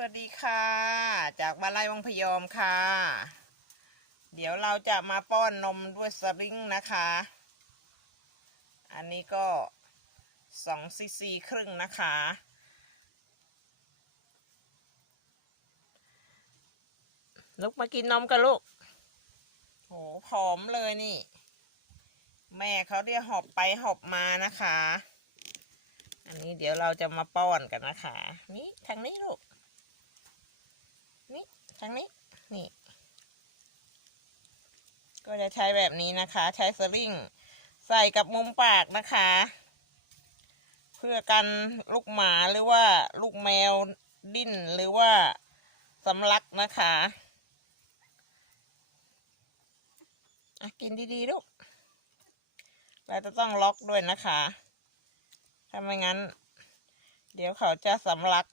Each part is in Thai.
สวัสดีค่ะ จากบาลัยวังพยอมค่ะ เดี๋ยวเราจะมาป้อนนมด้วยสลิงนะคะ อันนี้ก็สองซีซีครึ่งนะคะลุกมากินนมกันลูก โหผอมเลยนี่ แม่เขาเรียกหอบไปหอบมานะคะ อันนี้เดี๋ยวเราจะมาป้อนกันนะคะ นี่ทางนี้ลูก นี่ทางนี้ นี่ ก็จะใช้แบบนี้นะคะ ใช้สลิงใส่กับมุมปากนะคะ เพื่อกันลูกหมาหรือว่าลูกแมวดิ้นหรือว่าสำลักนะคะอะกินดีๆลูกเราจะต้องล็อกด้วยนะคะ ถ้าไม่งั้น เดี๋ยวเขาจะสำลัก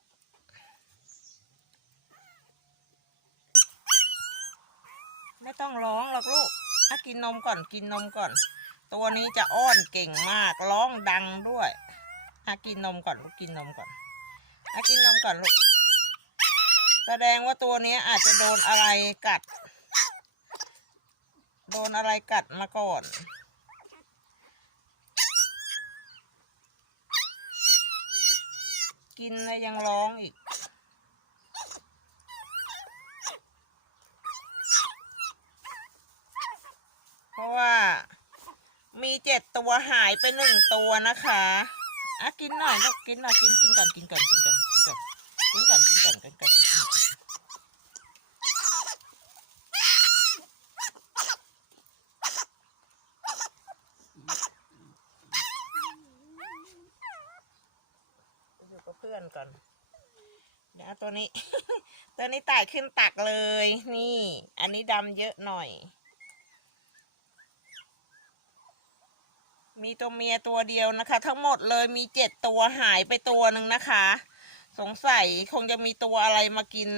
ไม่ต้องร้องหรอกลูกถ้ากินนมก่อนกินนมก่อน ตัวนี้จะอ้อนเก่งมากร้องดังด้วยอะกินนมก่อนลูกกินนมก่อนอะกินนมก่อนลูกแสดงว่าตัวนี้อาจจะโดนอะไรกัด โดนอะไรกัดมาก่อน กินแล้วยังร้องอีก เพราะว่ามีเจ็ด ตัวหายไปหนึ่งตัวนะคะอะกินหน่อยลูกกินหน่อยกินกินก่อนกินก่อนกินก่อนกินก่อนกินก่อนกินก่อนกินก่อนอยู่กับเพื่อนก่อนเดี๋ยวตัวนี้ ตัวนี้ไต่ขึ้นตักเลย นี่ อันนี้ดำเยอะหน่อย มีตัวเมียตัวเดียวนะคะ ทั้งหมดเลยมีเจ็ดตัวหายไปตัวหนึ่งนะคะ สงสัยคงจะมีตัวอะไรมากิน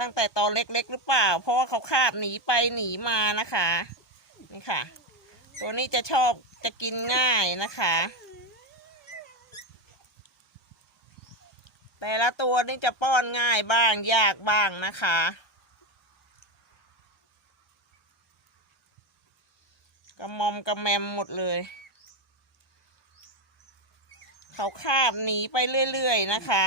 ตั้งแต่ตอนเล็กๆหรือเปล่า เพราะว่าเขาคาบหนีไปหนีมานะคะนี่ค่ะ ตัวนี้จะชอบจะกินง่ายนะคะ แต่ละตัวนี่จะป้อนง่ายบ้างยากบ้างนะคะกระมอมกระแมมหมดเลย เขาคาบหนีไปเรื่อยๆนะคะ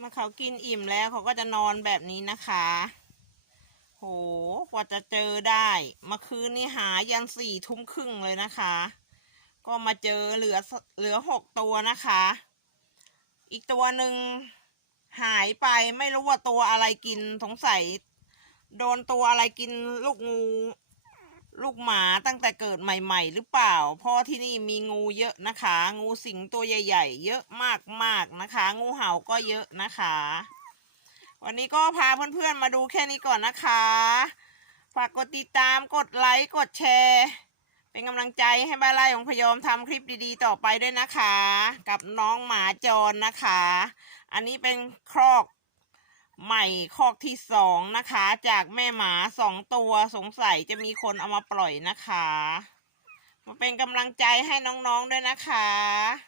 มื่อเขากินอิ่มแล้วเขาก็จะนอนแบบนี้นะคะ โห กว่าจะเจอได้เมื่อคืนนี้หายันสี่ทุ่มครึ่งเลยนะคะ ก็มาเจอเหลือเหลือหกตัวนะคะ อีกตัวหนึ่ง หายไปไม่รู้ว่าตัวอะไรกินสงสัยโดนตัวอะไรกินลูกงู ลูกหมาตั้งแต่เกิดใหม่ ๆ หรือเปล่า เพราะที่นี่มีงูเยอะนะคะ งูสิงตัวใหญ่ ๆ เยอะมากๆนะคะ งูเห่าก็เยอะนะคะ วันนี้ก็พาเพื่อนๆมาดูแค่นี้ก่อนนะคะ ฝากกดติดตามกดไลค์กดแชร์ เป็นกำลังใจให้บ้านไร่ของพยอมทำคลิปดีๆ ต่อไปด้วยนะคะ กับน้องหมาจรนะคะ อันนี้เป็นครอกใหม่คอกที่สองนะคะ จากแม่หมาสองตัวสงสัยจะมีคนเอามาปล่อยนะคะ มาเป็นกำลังใจให้น้องๆด้วยนะคะ